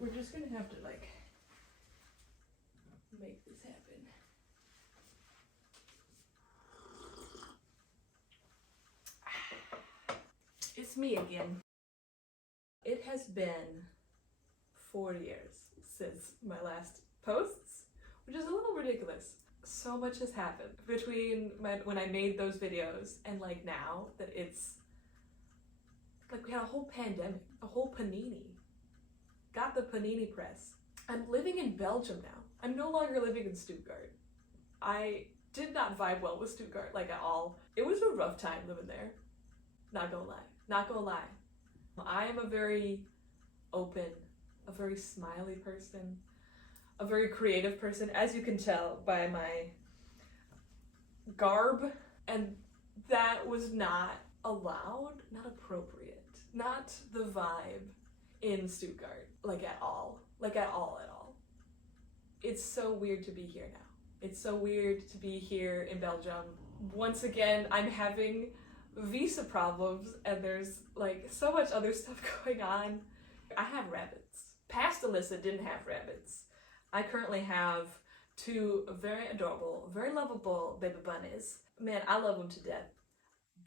We're just gonna have to like make this happen. It's me again. It has been 4 years since my last posts, which is a little ridiculous. So much has happened between when I made those videos and like now that it's like we had a whole pandemic, a whole panini. Got the panini press. I'm living in Belgium now. I'm no longer living in Stuttgart. I did not vibe well with Stuttgart, like at all. It was a rough time living there. Not gonna lie. Not gonna lie. I am a very open, a very smiley person, a very creative person, as you can tell by my garb, and that was not allowed, not appropriate, not the vibe in Stuttgart, like at all. It's so weird to be here now. It's so weird to be here in Belgium. Once again, I'm having visa problems and there's like so much other stuff going on. I have rabbits. Past Alyssa didn't have rabbits. I currently have 2 very adorable, very lovable baby bunnies. Man, I love them to death.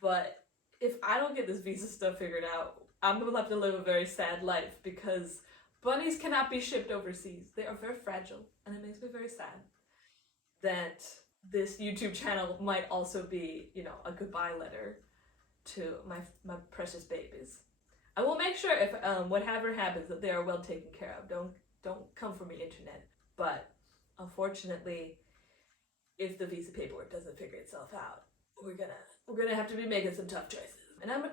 But if I don't get this visa stuff figured out, I'm gonna have to live a very sad life because bunnies cannot be shipped overseas. They are very fragile, and it makes me very sad that this YouTube channel might also be, you know, a goodbye letter to my precious babies. I will make sure if whatever happens that they are well taken care of. Don't come for me, internet. But unfortunately, if the visa paperwork doesn't figure itself out, we're gonna have to be making some tough choices. And I'm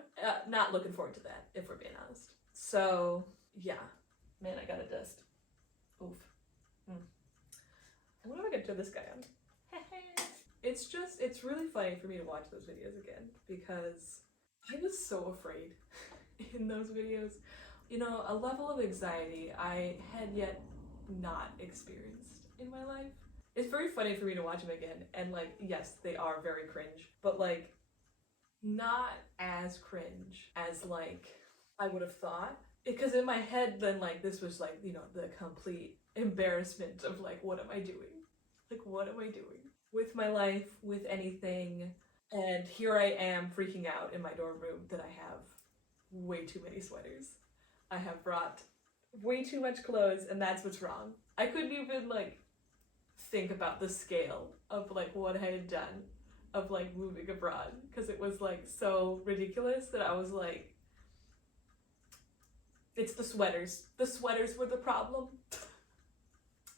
not looking forward to that, if we're being honest. So yeah, man, I gotta dust. Oof. I wonder if I can turn this guy on. It's really funny for me to watch those videos again because I was so afraid in those videos. You know, a level of anxiety I had yet not experienced in my life. It's very funny for me to watch them again, and like, yes, they are very cringe, but like, not as cringe as like I would have thought. Because in my head, then like, this was like, you know, the complete embarrassment of like, what am I doing? Like, what am I doing with my life, with anything? And here I am freaking out in my dorm room that I have way too many sweaters. I have brought way too much clothes, and that's what's wrong. I couldn't even like think about the scale of like what I had done of like moving abroad because it was like so ridiculous that I was like, it's the sweaters. The sweaters were the problem.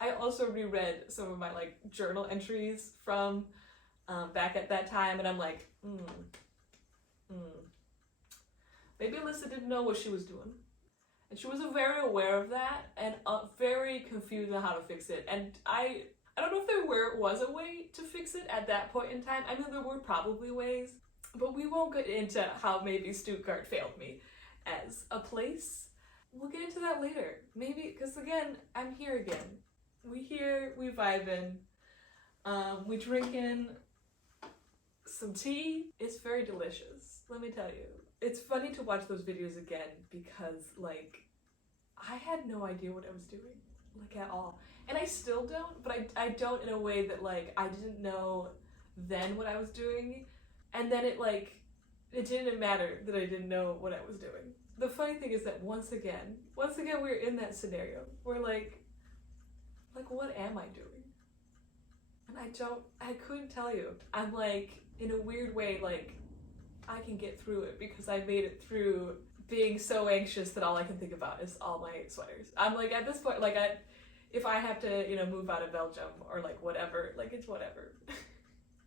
I also reread some of my like journal entries from back at that time, and I'm like, maybe Alyssa didn't know what she was doing. And she was very aware of that and very confused on how to fix it. And I don't know if there was a way to fix it at that point in time. I mean, there were probably ways, but we won't get into how maybe Stuttgart failed me as a place. We'll get into that later. Maybe, because again, I'm here again. We here, we vibing, we drinking some tea. It's very delicious, let me tell you. It's funny to watch those videos again because like, I had no idea what I was doing, like at all. And I still don't, but I don't in a way that like, I didn't know then what I was doing. And then it didn't matter that I didn't know what I was doing. The funny thing is that once again, we're in that scenario. We're like, what am I doing? And I couldn't tell you. I'm like, in a weird way, like, I can get through it because I made it through being so anxious that all I can think about is all my sweaters. I'm like, at this point, like, if I have to, you know, move out of Belgium or like whatever, like it's whatever.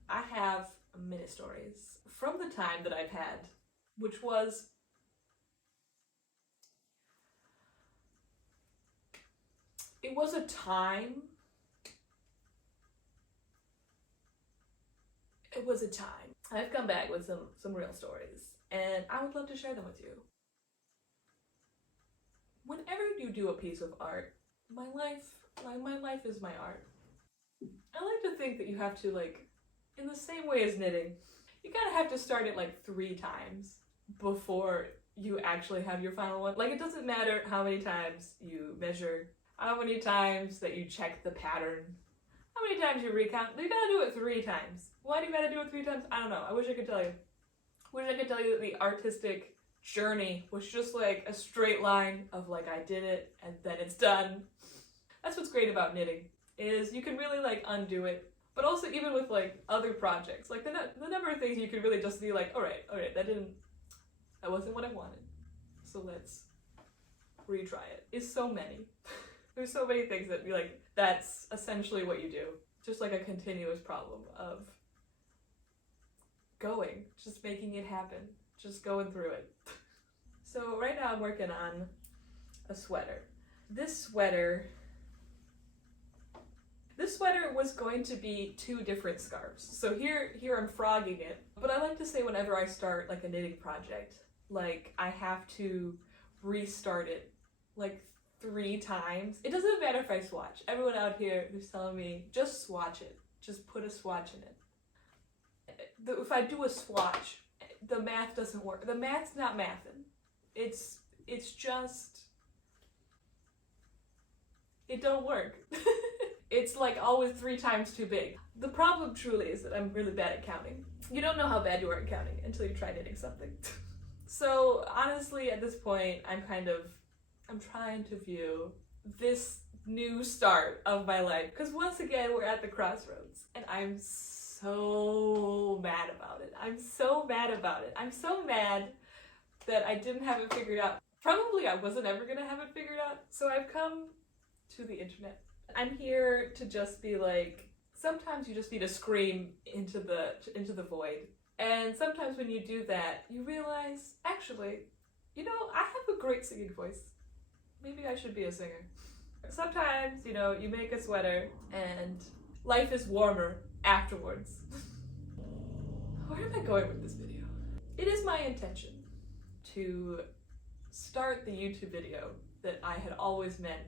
I have mini stories from the time that I've had, which was it was a time. I've come back with some real stories, and I would love to share them with you. Whenever you do a piece of art, my life is my art. I like to think that you have to, like, in the same way as knitting, you gotta have to start it like 3 times before you actually have your final one. Like, it doesn't matter how many times you measure, how many times that you check the pattern, how many times you recount. You gotta do it 3 times. Why do you gotta do it 3 times? I don't know. I wish I could tell you. Wish I could tell you that the artistic journey was just like a straight line of like, I did it and then it's done. That's what's great about knitting, is you can really like undo it. But also even with like other projects, like the number of things you could really just be like, all right, that wasn't what I wanted. So let's retry it. Is so many. There's so many things that be like, that's essentially what you do. Just like a continuous problem of going, just making it happen, just going through it. So right now I'm working on a sweater. This sweater was going to be 2 different scarves. So here I'm frogging it. But I like to say whenever I start like a knitting project, like I have to restart it like 3 times. It doesn't matter if I swatch. Everyone out here who's telling me, just swatch it. Just put a swatch in it. If I do a swatch, the math doesn't work. The math's not mathing. It's just, it don't work. It's like always 3 times too big. The problem truly is that I'm really bad at counting. You don't know how bad you are at counting until you try knitting something. So honestly, at this point, I'm trying to view this new start of my life. Because once again, we're at the crossroads and I'm so mad about it. I'm so mad about it. I'm so mad that I didn't have it figured out. Probably I wasn't ever gonna have it figured out. So I've come to the internet. I'm here to just be like, sometimes you just need to scream into the void. And sometimes when you do that, you realize, actually, you know, I have a great singing voice. Maybe I should be a singer. Sometimes, you know, you make a sweater and life is warmer afterwards. Where am I going with this video? It is my intention to start the YouTube video that I had always meant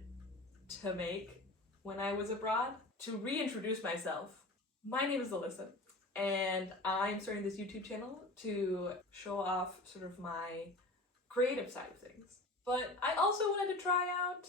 to make when I was abroad, to reintroduce myself. My name is Alyssa, and I'm starting this YouTube channel to show off sort of my creative side of things. But I also wanted to try out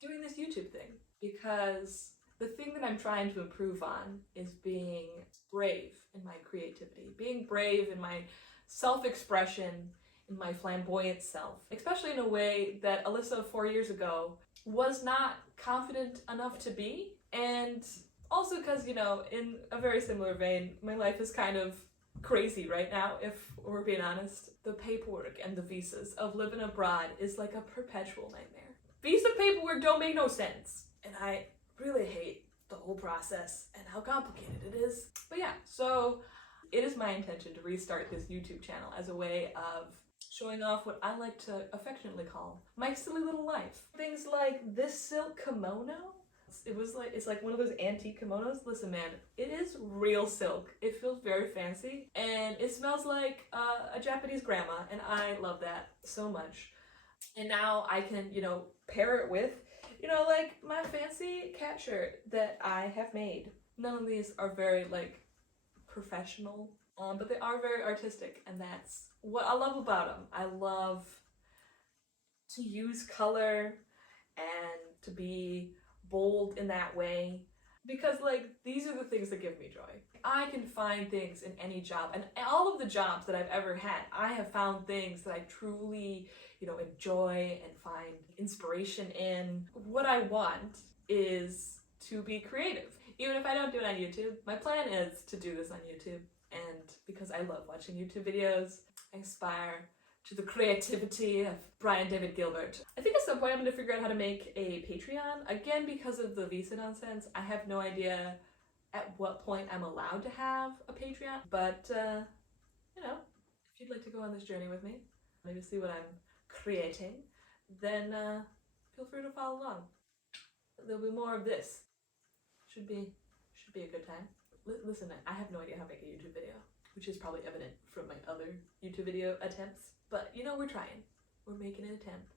doing this YouTube thing, because the thing that I'm trying to improve on is being brave in my creativity, being brave in my self-expression, in my flamboyant self, especially in a way that Alyssa 4 years ago was not confident enough to be. And also because, you know, in a very similar vein, my life is kind of crazy right now, if we're being honest. The paperwork and the visas of living abroad is like a perpetual nightmare. Visa paperwork don't make no sense, and I really hate the whole process and how complicated it is. But yeah, so it is my intention to restart this YouTube channel as a way of showing off what I like to affectionately call my silly little life. Things like this silk kimono. It's like one of those antique kimonos. Listen, man, it is real silk. It feels very fancy and it smells like a Japanese grandma, and I love that so much. And now I can, you know, pair it with, you know, like my fancy cat shirt that I have made. None of these are very like professional, but they are very artistic, and that's what I love about them. I love to use color and to be bold in that way, because like these are the things that give me joy. I can find things in any job, and all of the jobs that I've ever had, I have found things that I truly, you know, enjoy and find inspiration in. What I want is to be creative. Even if I don't do it on YouTube, my plan is to do this on YouTube. And because I love watching YouTube videos, I aspire to the creativity of Brian David Gilbert. I think at some point I'm going to figure out how to make a Patreon. Again, because of the visa nonsense, I have no idea at what point I'm allowed to have a Patreon. But, you know, if you'd like to go on this journey with me, maybe see what I'm creating, then feel free to follow along. There'll be more of this. Should be a good time. Listen, I have no idea how to make a YouTube video, which is probably evident from my other YouTube video attempts. But, you know, we're trying. We're making an attempt.